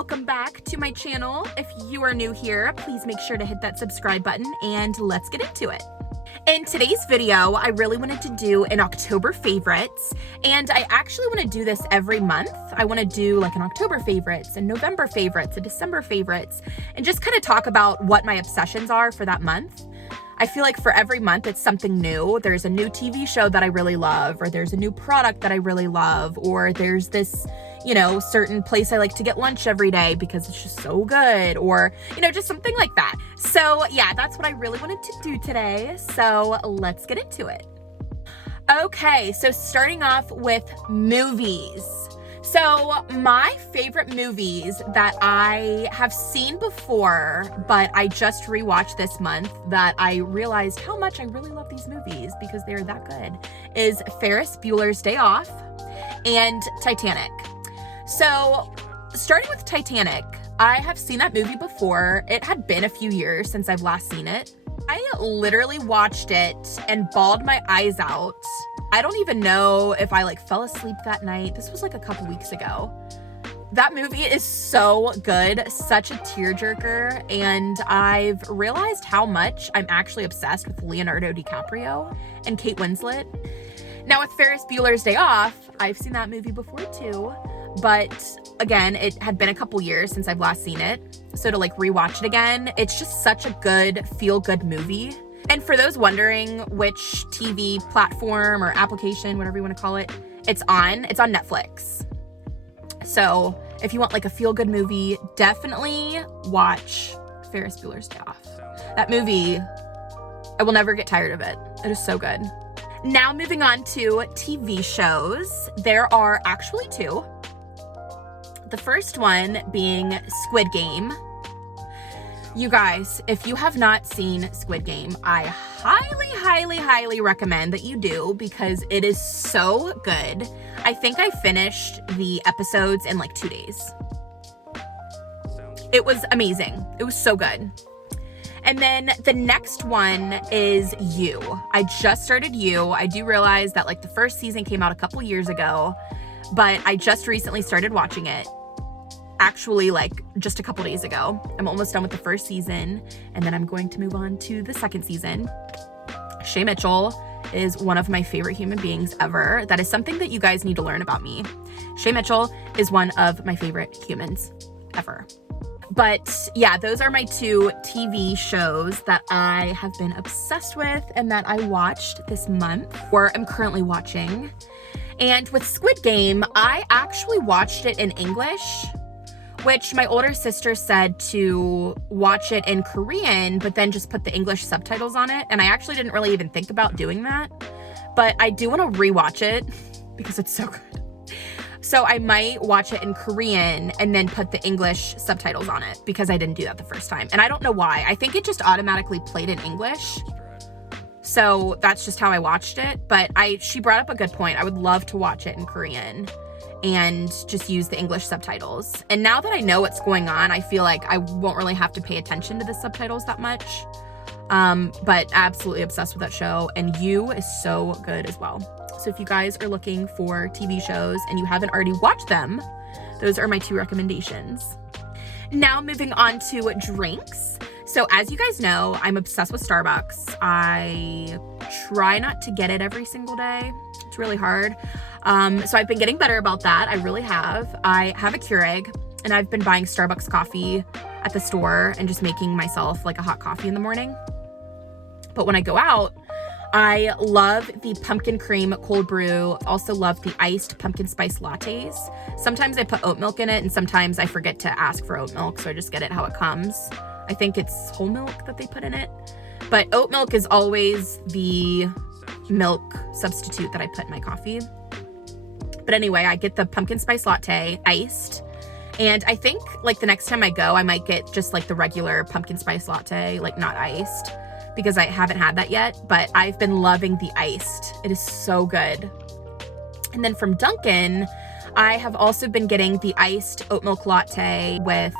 welcome back to my channel. If you are new here, please make sure to hit that subscribe button and let's get into it. In today's video, I really wanted to do an October favorites, and I actually want to do this every month. I want to do like an October favorites, and November favorites, and December favorites, and just kind of talk about what my obsessions are for that month. I feel like for every month it's something new. There's a new TV show that I really love, or there's a new product that I really love, or there's this, certain place I like to get lunch every day because it's just so good, or, just something like that. So yeah, that's what I really wanted to do today. So let's get into it. Okay, so starting off with movies. So my favorite movies that I have seen before, but I just rewatched this month that I realized how much I really love these movies because they're that good, is Ferris Bueller's Day Off and Titanic. So starting with Titanic, I have seen that movie before. It had been a few years since I've last seen it. I literally watched it and bawled my eyes out. I don't even know if I fell asleep that night. This was a couple weeks ago. That movie is so good, such a tearjerker, and I've realized how much I'm actually obsessed with Leonardo Dicaprio and Kate Winslet. Now with Ferris Bueller's Day Off, I've seen that movie before too, but again, it had been a couple years since I've last seen it. So to rewatch it again, it's just such a good, feel-good movie. And for those wondering which TV platform or application, whatever you want to call it, it's on Netflix. So if you want a feel-good movie, definitely watch Ferris Bueller's Day Off. That movie, I will never get tired of it. It is so good. Now moving on to TV shows. There are actually two. The first one being Squid Game. You guys, if you have not seen Squid Game, I highly recommend that you do because it is so good. I think I finished the episodes in 2 days. It was amazing. It was so good. And then the next one is You. I just started You. I do realize that the first season came out a couple years ago, but I just recently started watching it. Actually, just a couple days ago. I'm almost done with the first season, and then I'm going to move on to the second season. Shay Mitchell is one of my favorite human beings ever. That is something that you guys need to learn about me. Shay Mitchell is one of my favorite humans ever. But yeah, those are my two TV shows that I have been obsessed with and that I watched this month, or I'm currently watching. And with Squid Game, I actually watched it in English, which my older sister said to watch it in Korean, but then just put the English subtitles on it. And I actually didn't really even think about doing that, but I do want to rewatch it because it's so good. So I might watch it in Korean and then put the English subtitles on it because I didn't do that the first time. And I don't know why. I think it just automatically played in English. So that's just how I watched it. But she brought up a good point. I would love to watch it in Korean and just use the English subtitles. And now that I know what's going on, I feel like I won't really have to pay attention to the subtitles that much. But absolutely obsessed with that show, and You is so good as well. So if you guys are looking for TV shows and you haven't already watched them, those are my two recommendations. Now moving on to drinks. So as you guys know, I'm obsessed with Starbucks. I try not to get it every single day. It's really hard. So I've been getting better about that. I really have. I have a Keurig, and I've been buying Starbucks coffee at the store and just making myself a hot coffee in the morning. But when I go out, I love the pumpkin cream cold brew. Also love the iced pumpkin spice lattes. Sometimes I put oat milk in it, and sometimes I forget to ask for oat milk, so I just get it how it comes. I think it's whole milk that they put in it. But oat milk is always the milk substitute that I put in my coffee. But anyway, I get the pumpkin spice latte iced. And I think the next time I go, I might get just the regular pumpkin spice latte, not iced, because I haven't had that yet. But I've been loving the iced. It is so good. And then from Dunkin', I have also been getting the iced oat milk latte with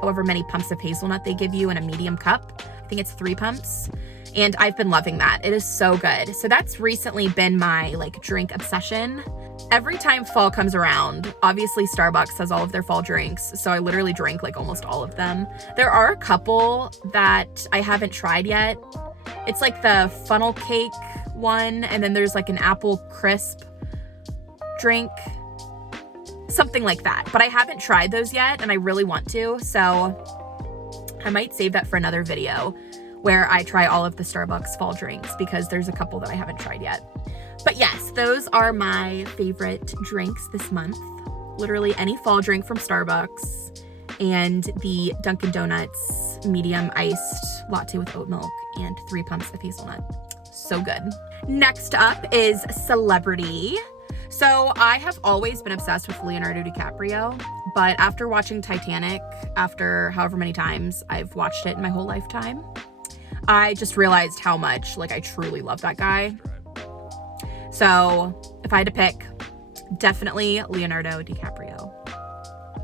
however many pumps of hazelnut they give you in a medium cup. I think it's 3 pumps. And I've been loving that. It is so good. So that's recently been my drink obsession. every time fall comes around, obviously Starbucks has all of their fall drinks, so I literally drink like almost all of them. There are a couple that I haven't tried yet. It's like the funnel cake one, and then there's like an apple crisp drink, something like that. But I haven't tried those yet, and I really want to, so I might save that for another video where I try all of the Starbucks fall drinks, because there's a couple that I haven't tried yet. But yes, those are my favorite drinks this month. Literally any fall drink from Starbucks, and the Dunkin' Donuts medium iced latte with oat milk and 3 pumps of hazelnut. So good. Next up is celebrity. So I have always been obsessed with Leonardo Dicaprio, but after watching Titanic, after however many times I've watched it in my whole lifetime, I just realized how much like I truly love that guy. So if I had to pick, definitely Leonardo DiCaprio.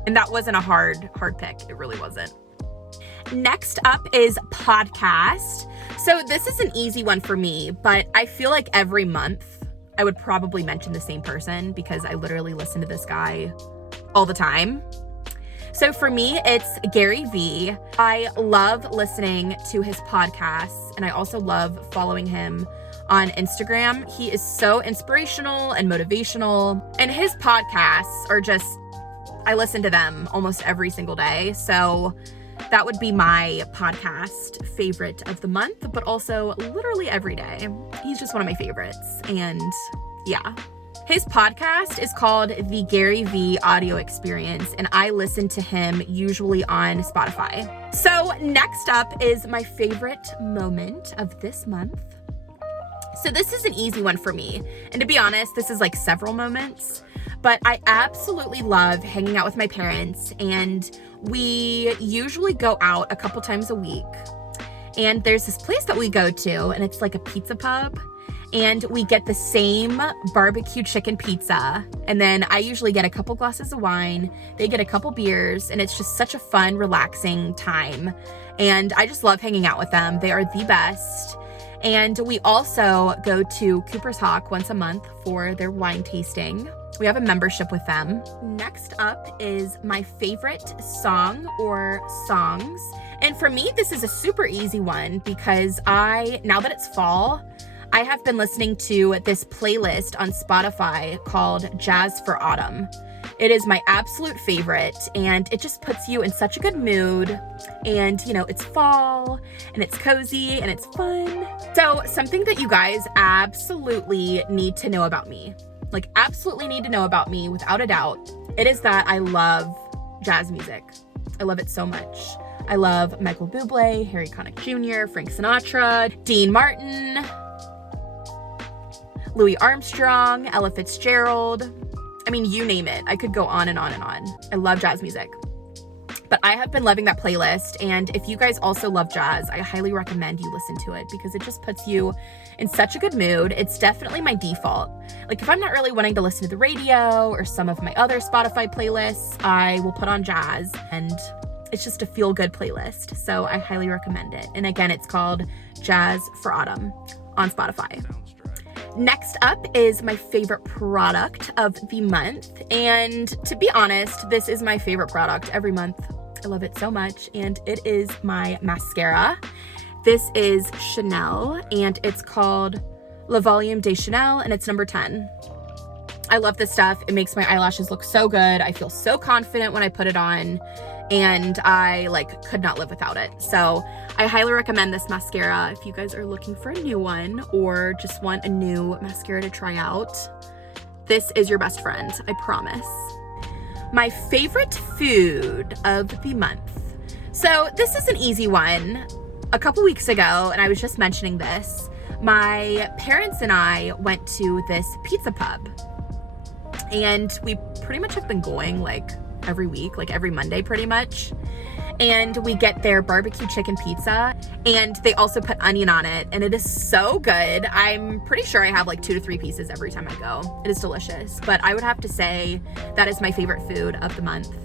And that wasn't a hard pick. It really wasn't. Next up is podcast. So this is an easy one for me, but I feel like every month I would probably mention the same person, because I literally listen to this guy all the time. So for me, it's Garyvee. I love listening to his podcasts, and I also love following him on Instagram. He is so inspirational and motivational, and his podcasts are just, I listen to them almost every single day. So that would be my podcast favorite of the month, but also literally every day. He's just one of my favorites, and yeah. His podcast is called the Garyvee Audio Experience, and I listen to him usually on Spotify. So next up is my favorite moment of this month. So this is an easy one for me. And to be honest, this is like several moments, but I absolutely love hanging out with my parents, and we usually go out a couple times a week. And there's this place that we go to, and it's like a pizza pub, and we get the same barbecue chicken pizza. And then I usually get a couple glasses of wine, they get a couple beers, and it's just such a fun, relaxing time. And I just love hanging out with them. They are the best. And we also go to Cooper's Hawk once a month for their wine tasting. We have a membership with them. Next up is my favorite song or songs. And for me, this is a super easy one, because now that it's fall, I have been listening to this playlist on Spotify called Jazz for Autumn. It is my absolute favorite, and it just puts you in such a good mood. And you know, it's fall, and it's cozy, and it's fun. So something that you guys absolutely need to know about me, like absolutely need to know about me without a doubt, it is that I love jazz music. I love it so much. I love Michael Bublé, Harry Connick Jr., Frank Sinatra, Dean Martin, Louis Armstrong, Ella Fitzgerald. I mean, you name it. I could go on and on and on. I love jazz music. But I have been loving that playlist, and if you guys also love jazz, I highly recommend you listen to it, because it just puts you in such a good mood. It's definitely my default. Like if I'm not really wanting to listen to the radio or some of my other Spotify playlists, I will put on jazz, and it's just a feel-good playlist. So I highly recommend it. And again, it's called Jazz for Autumn on Spotify. Next up is my favorite product of the month. And to be honest, this is my favorite product every month. I love it so much. And it is my mascara. This is Chanel, and it's called Lavolium De Chanel, and it's number 10. I love this stuff. It makes my eyelashes look so good. I feel so confident when I put it on, and I could not live without it. So I highly recommend this mascara if you guys are looking for a new one or just want a new mascara to try out. This is your best friend, I promise. My favorite food of the month. So this is an easy one. A couple weeks ago, and I was just mentioning this, my parents and I went to this pizza pub, and we pretty much have been going every week, every Monday pretty much. And we get their barbecue chicken pizza, and they also put onion on it, and it is so good. I'm pretty sure I have 2 to 3 pieces every time I go. It is delicious, but I would have to say that is my favorite food of the month.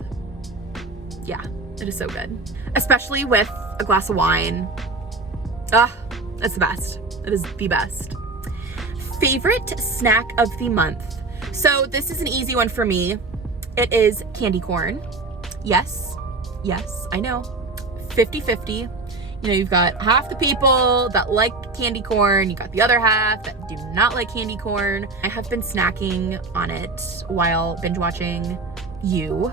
Yeah, it is so good. Especially with a glass of wine. It's the best. It is the best. Favorite snack of the month. So this is an easy one for me. It is candy corn. Yes, I know. 50-50. You know, you've got half the people that like candy corn, you got the other half that do not like candy corn. I have been snacking on it while binge watching You,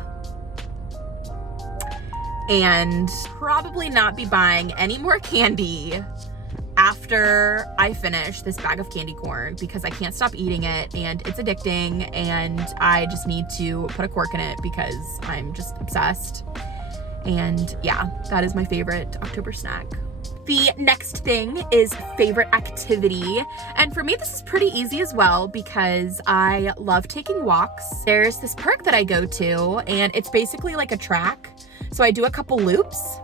and probably not be buying any more candy after I finish this bag of candy corn because I can't stop eating it and it's addicting and I just need to put a cork in it because I'm just obsessed. And yeah, that is my favorite October snack. The next thing is favorite activity. And for me, this is pretty easy as well because I love taking walks. There's this park that I go to and it's basically like a track. So I do a couple loops,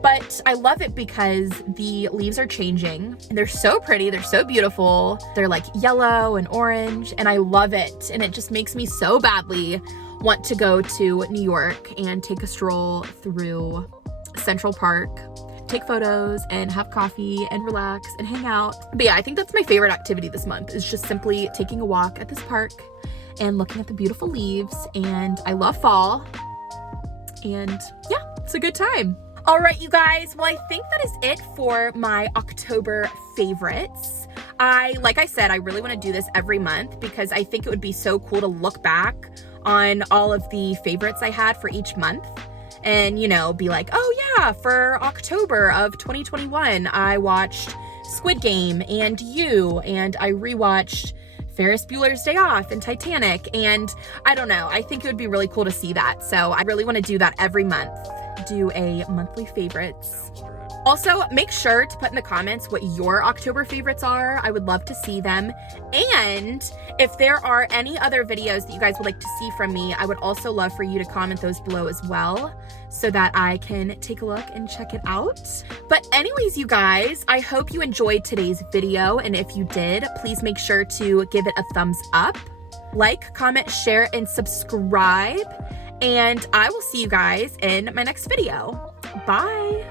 but I love it because the leaves are changing. They're so pretty, they're so beautiful. They're like yellow and orange and I love it. And it just makes me so badly want to go to New York and take a stroll through Central Park, take photos and have coffee and relax and hang out. But yeah, I think that's my favorite activity this month is just simply taking a walk at this park and looking at the beautiful leaves. And I love fall and yeah, it's a good time. All right, you guys, well, I think that is it for my October favorites. Like I said, I really want to do this every month because I think it would be so cool to look back on all of the favorites I had for each month and, you know, be like, oh yeah, for October of 2021, I watched Squid Game and You, and I rewatched Ferris Bueller's Day Off and Titanic, and I don't know, I think it would be really cool to see that. So I really want to do that every month, do a monthly favorites. Also, make sure to put in the comments what your October favorites are. I would love to see them. And if there are any other videos that you guys would like to see from me, I would also love for you to comment those below as well so that I can take a look and check it out. But anyways, you guys, I hope you enjoyed today's video. And if you did, please make sure to give it a thumbs up. Like, comment, share, and subscribe. And I will see you guys in my next video. Bye.